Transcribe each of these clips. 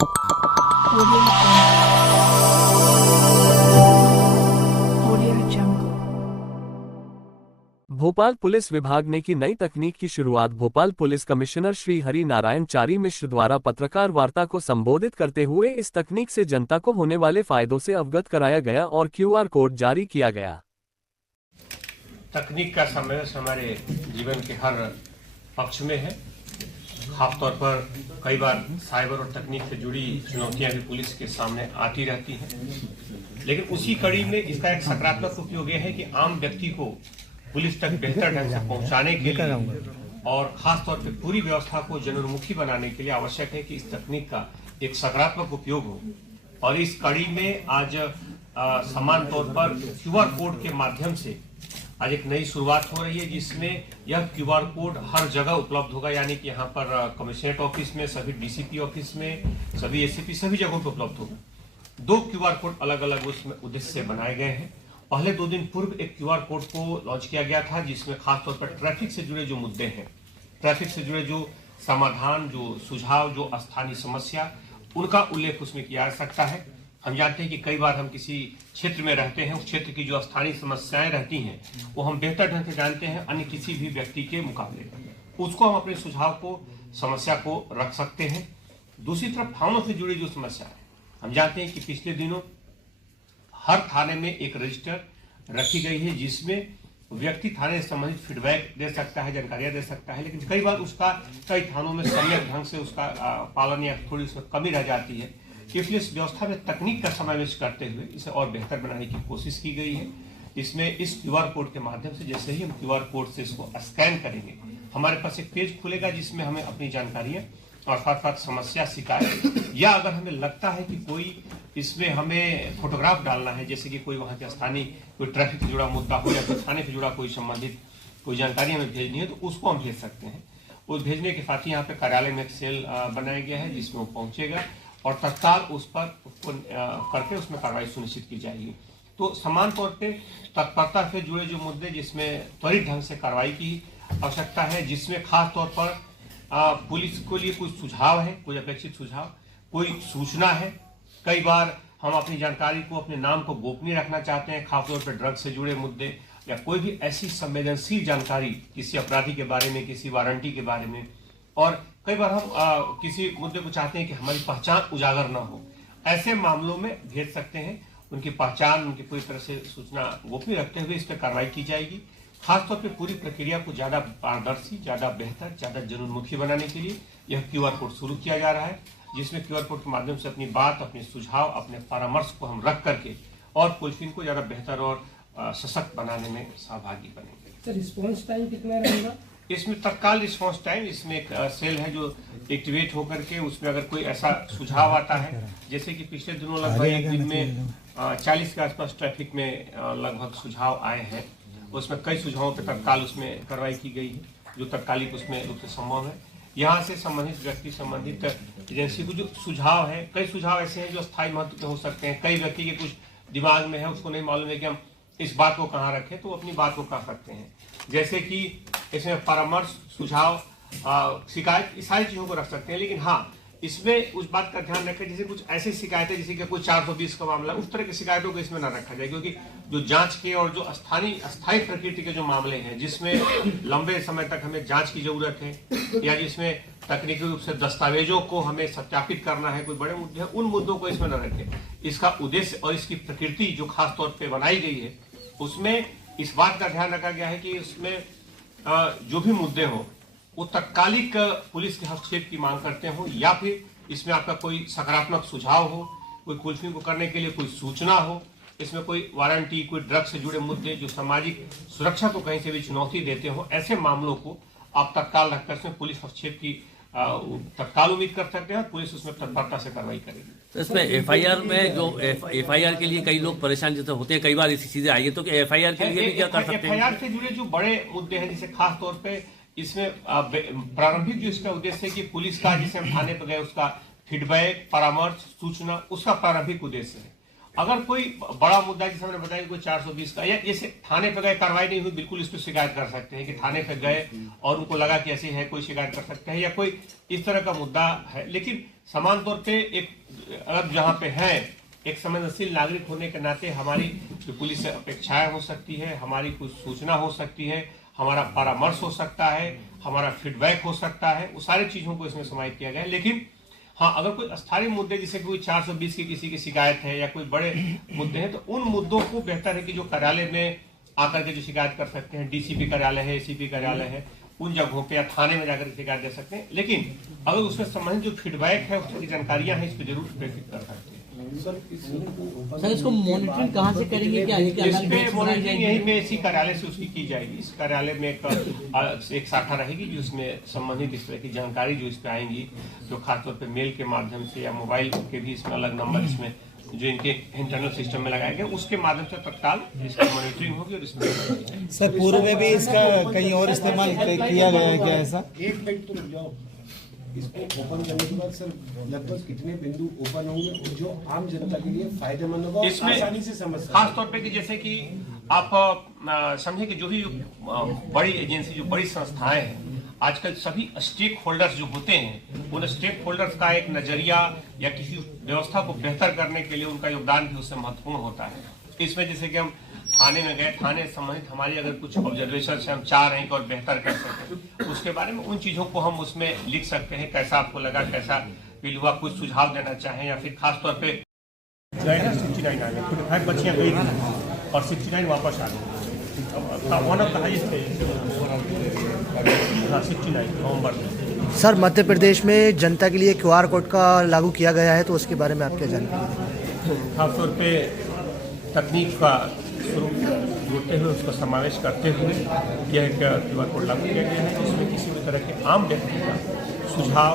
Audio Jungle. Bhopal police विभाग ने की नई तकनीक की शुरुआत। भोपाल पुलिस कमिश्नर श्री हरि नारायण चारी मिश्र द्वारा पत्रकार वार्ता को संबोधित करते हुए इस तकनीक से जनता को होने वाले फायदों से अवगत कराया गया और क्यूआर कोड जारी किया गया। तकनीक का समावेश हमारे जीवन के हर पक्ष में है। खासतौर पर कई बार साइबर और तकनीक से जुड़ी चुनौतियां भी पुलिस के सामने आती रहती हैं, लेकिन उसी कड़ी में इसका एक सकारात्मक उपयोग यह है कि आम व्यक्ति को पुलिस तक बेहतर ढंग से पहुंचाने के लिए और खासतौर पर पूरी व्यवस्था को जनोन्मुखी बनाने के लिए आवश्यक है कि इस तकनीक का एक सकारात्मक उपयोग हो। और इस कड़ी में आज समान तौर पर क्यूआर कोड के माध्यम से आज एक नई शुरुआत हो रही है, जिसमें यह क्यूआर कोड हर जगह उपलब्ध होगा। यानी कि यहाँ पर कमिश्नरेट ऑफिस में, सभी डीसीपी ऑफिस में, सभी एसीपी, सभी जगहों पर उपलब्ध होगा। 2 क्यूआर कोड अलग अलग उसमें उद्देश्य से बनाए गए हैं। पहले 2 दिन पूर्व एक क्यूआर कोड को लॉन्च किया गया था, जिसमें खासतौर पर ट्रैफिक से जुड़े जो मुद्दे हैं, ट्रैफिक से जुड़े जो समाधान, जो सुझाव, जो स्थानीय समस्या, उनका उल्लेख उसमें किया जा सकता है। हम जानते हैं कि कई बार हम किसी क्षेत्र में रहते हैं, उस क्षेत्र की जो स्थानीय समस्याएं रहती हैं वो हम बेहतर ढंग से जानते हैं अन्य किसी भी व्यक्ति के मुकाबले। उसको हम अपने सुझाव को, समस्या को रख सकते हैं। दूसरी तरफ थानों से जुड़ी जो समस्या है, हम जानते हैं कि पिछले दिनों हर थाने में एक रजिस्टर रखी गई है, जिसमें व्यक्ति थाने से संबंधित फीडबैक दे सकता है, जानकारियां दे सकता है, लेकिन कई बार उसका कई थानों में सम्यक ढंग से उसका पालन या थोड़ी उसमें कमी रह जाती है। इसलिए इस व्यवस्था में तकनीक का समावेश करते हुए इसे और बेहतर बनाने की कोशिश की गई है। इसमें इस क्यूआर कोड के माध्यम से जैसे ही हम क्यूआर कोड से इसको स्कैन करेंगे, हमारे पास एक पेज खुलेगा जिसमें हमें अपनी जानकारियां और साथ साथ समस्या, शिकायत, या अगर हमें लगता है कि कोई इसमें हमें फोटोग्राफ डालना है, जैसे कि कोई वहाँ के स्थानीय कोई ट्रैफिक से जुड़ा मुद्दा हो या फिर थाने से जुड़ा कोई संबंधित कोई जानकारी हमें भेजनी है, तो उसको हम भेज सकते हैं। उस भेजने के साथ ही यहाँ पे कार्यालय में एक सेल बनाया गया है, जिसमें वो पहुंचेगा और तत्काल उस पर उसको करके उसमें कार्रवाई सुनिश्चित की जाएगी। तो समान तौर पे तत्परता से जुड़े जो मुद्दे, जिसमें त्वरित ढंग से कार्रवाई की आवश्यकता है, जिसमें खास तौर पर पुलिस के लिए कोई सुझाव है, कोई अपेक्षित सुझाव, कोई सूचना है। कई बार हम अपनी जानकारी को, अपने नाम को गोपनीय रखना चाहते हैं, खासतौर पर ड्रग्स से जुड़े मुद्दे या कोई भी ऐसी संवेदनशील जानकारी किसी अपराधी के बारे में, किसी वारंटी के बारे में, और कई बार हम किसी मुद्दे को चाहते हैं कि हमारी पहचान उजागर ना हो, ऐसे मामलों में भेज सकते हैं। उनकी पहचान, उनकी पूरी तरह से सूचना गोपनीय रखते हुए इस पर कार्रवाई की जाएगी। खासतौर पे पूरी प्रक्रिया को ज्यादा पारदर्शी, ज्यादा बेहतर, ज्यादा जनोन्मुखी बनाने के लिए यह क्यूआर कोड शुरू किया जा रहा है, जिसमें क्यूआर कोड के माध्यम से अपनी बात, अपने सुझाव, अपने परामर्श को हम रख करके और पुलिसिंग को ज्यादा बेहतर और सशक्त बनाने में सहभागी बनेंगे। सर, रिस्पॉन्स टाइम कितना रहेगा? इसमें तत्काल रिस्पॉन्स टाइम, इसमें एक सेल है जो एक्टिवेट होकर के उसमें अगर कोई ऐसा सुझाव आता है, जैसे कि पिछले दिनों लगभग एक दिन में 40 के आसपास ट्रैफिक में लगभग सुझाव आए हैं, उसमें कई सुझावों पर तत्काल उसमें कार्रवाई की गई है, जो तत्कालिक उसमें रूप से संभव है। यहाँ से संबंधित व्यक्ति, संबंधित एजेंसी को जो सुझाव है, कई सुझाव ऐसे हैं जो स्थायी महत्व के हो सकते हैं। कई व्यक्ति के कुछ दिमाग में है, उसको नहीं मालूम है कि हम इस बात को कहाँ रखें, तो अपनी बात को कह सकते हैं। जैसे कि इसमें परामर्श, सुझाव, शिकायत, इस सारी चीजों को रख सकते हैं। लेकिन हाँ, इसमें उस बात का ध्यान रखें, जैसे कुछ ऐसी शिकायतें, जैसे कि कोई 420 का मामला, उस तरह की शिकायतों को इसमें न रखा जाए, क्योंकि जो जांच के और जो अस्थायी प्रकृति के जो मामले हैं, जिसमें लंबे समय तक हमें जांच की जरूरत है या जिसमें तकनीकी रूप से दस्तावेजों को हमें सत्यापित करना है, कोई बड़े मुद्दे हैं, उन मुद्दों को इसमें न रखें। इसका उद्देश्य और इसकी प्रकृति जो खास तौर पर बनाई गई है, उसमें इस बात का ध्यान रखा गया है कि उसमें जो भी मुद्दे हो वो तत्कालिक पुलिस के हस्तक्षेप की मांग करते हो, या फिर इसमें आपका कोई सकारात्मक सुझाव हो, कोई पुलिसिंग को करने के लिए कोई सूचना हो, इसमें कोई वारंटी, कोई ड्रग्स से जुड़े मुद्दे जो सामाजिक सुरक्षा को कहीं से भी चुनौती देते हो, ऐसे मामलों को आप तत्काल रखकर इसमें पुलिस हस्तक्षेप की तत्काल उम्मीद कर सकते हैं और पुलिस उसमें तत्परता से कार्रवाई करेगी। तो इसमें एफआईआर में जो एफआईआर के लिए कई लोग परेशान जैसे होते हैं, कई बार ऐसी चीजें आई है, तो एफआईआर के लिए भी क्या कर सकते हैं? एफआईआर से जुड़े जो बड़े मुद्दे हैं, जैसे खास तौर पे इसमें प्रारंभिक जो इसका उद्देश्य है कि पुलिस का, जिसे हम थाने पर गए, उसका फीडबैक, परामर्श, सूचना, उसका प्रारंभिक उद्देश्य है। अगर कोई बड़ा मुद्दा, जैसे हमने बताया, कोई 420 का, या जैसे थाने पे गए, कार्रवाई नहीं हुई, बिल्कुल इस पर शिकायत कर सकते हैं कि थाने पे गए और उनको लगा कि ऐसे है, कोई शिकायत कर सकते हैं, या कोई इस तरह का मुद्दा है। लेकिन समान तौर पे एक अगर जहां पे है एक संवेदनशील नागरिक होने के नाते हमारी जो पुलिस से अपेक्षाएं हो सकती है, हमारी कुछ सूचना हो सकती है, हमारा परामर्श हो सकता है, हमारा फीडबैक हो सकता है, उस सारी चीजों को इसमें समाहित किया गया है। लेकिन हाँ, अगर कोई स्थानीय मुद्दे जैसे कोई 420 की किसी की शिकायत है या कोई बड़े मुद्दे हैं, तो उन मुद्दों को बेहतर है कि जो कार्यालय में आकर के जो शिकायत कर सकते हैं, डीसीपी कार्यालय है, एसीपी कार्यालय है, उन जगहों पे या थाने में जाकर शिकायत दे सकते हैं। लेकिन अगर उसमें संबंधित जो फीडबैक है, उसकी जानकारियां हैं, इस पर जरूर प्रेषित कर सकते हैं। सर इसको मॉनिटरिंग कहाँ से करेंगे? क्या इसमें मॉनिटरिंग यही में इसी कार्यालय से उसकी की जाएगी। इस कार्यालय में एक शाखा रहेगी जिसमें संबंधित इस तरह की जानकारी जो इस पे आएंगी, जो खासतौर पे मेल के माध्यम से या मोबाइल के भी इसमें अलग नंबर इसमें जो इनके इंटरनल सिस्टम में लगाए गए, उसके माध्यम से तत्काल इसकी मॉनिटरिंग होगी और इसमें सर पूर्व में भी इसका कहीं और इस्तेमाल किया गया है क्या ऐसा? एक मिनट तो रुक जाओ। इसको ओपन करने के बाद सर लगभग कितने बिंदु ओपन होंगे और जो आम जनता के लिए फायदेमंद होगा और आसानी से समझ सकते? खास तौर पे कि जैसे कि आप समझे कि जो भी बड़ी एजेंसी, जो बड़ी संस्थाएं हैं, आजकल सभी स्टेक होल्डर्स जो होते हैं, उन स्टेक होल्डर्स का एक नजरिया या किसी व्यवस्था को बेहतर करने के लिए उनका योगदान भी उससे महत्वपूर्ण होता है। इसमें जैसे कि हम थाने में गए, थाने संबंधित हमारी अगर कुछ ऑब्जर्वेशन है, हम चाह रहे हैं कि और बेहतर कर सकें, उसके बारे में उन चीजों को हम उसमें लिख सकते हैं। कैसा आपको लगा, कैसा फील हुआ, कुछ सुझाव देना चाहें या फिर खास तौर पे 69 आ गए, 45 बच्चियां गई थी और 69 वापस आ गई। वन ऑफ द हाईएस्ट है 69 नवंबर में। सर मध्य प्रदेश में जनता के लिए QR कोड का लागू किया गया है, तो उसके बारे में आप क्या जानकारी? खासतौर पे तकनीक का स्वरूप जोड़ते हुए, उसका समावेश करते हुए यह QR कोड लागू किया गया है, जिसमें किसी भी तरह के आम व्यक्ति का सुझाव,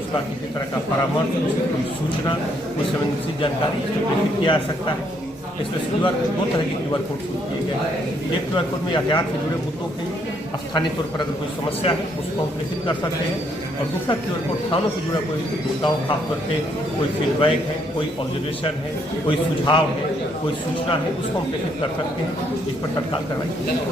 उसका किसी तरह का परामर्श, उसकी कोई सूचना, कोई संबंधित जानकारी इसमें प्रेषित किया जा सकता है। इसमें दो तरह के QR कोड शुरू किए गए हैं। एक QR कोड में यातायात से जुड़े मुद्दों के स्थानीय तौर पर अगर कोई समस्या है उसको हम प्रेषित कर सकते हैं, और दूसरा QR कोड थानों से जुड़ा कोई मुद्दाओं, खासतौर पे कोई फीडबैक है, कोई ऑब्जर्वेशन है, कोई सुझाव है, कोई सूचना है, उसको हम प्रेषित कर सकते हैं। इस पर तत्काल कार्रवाई की जाएगी।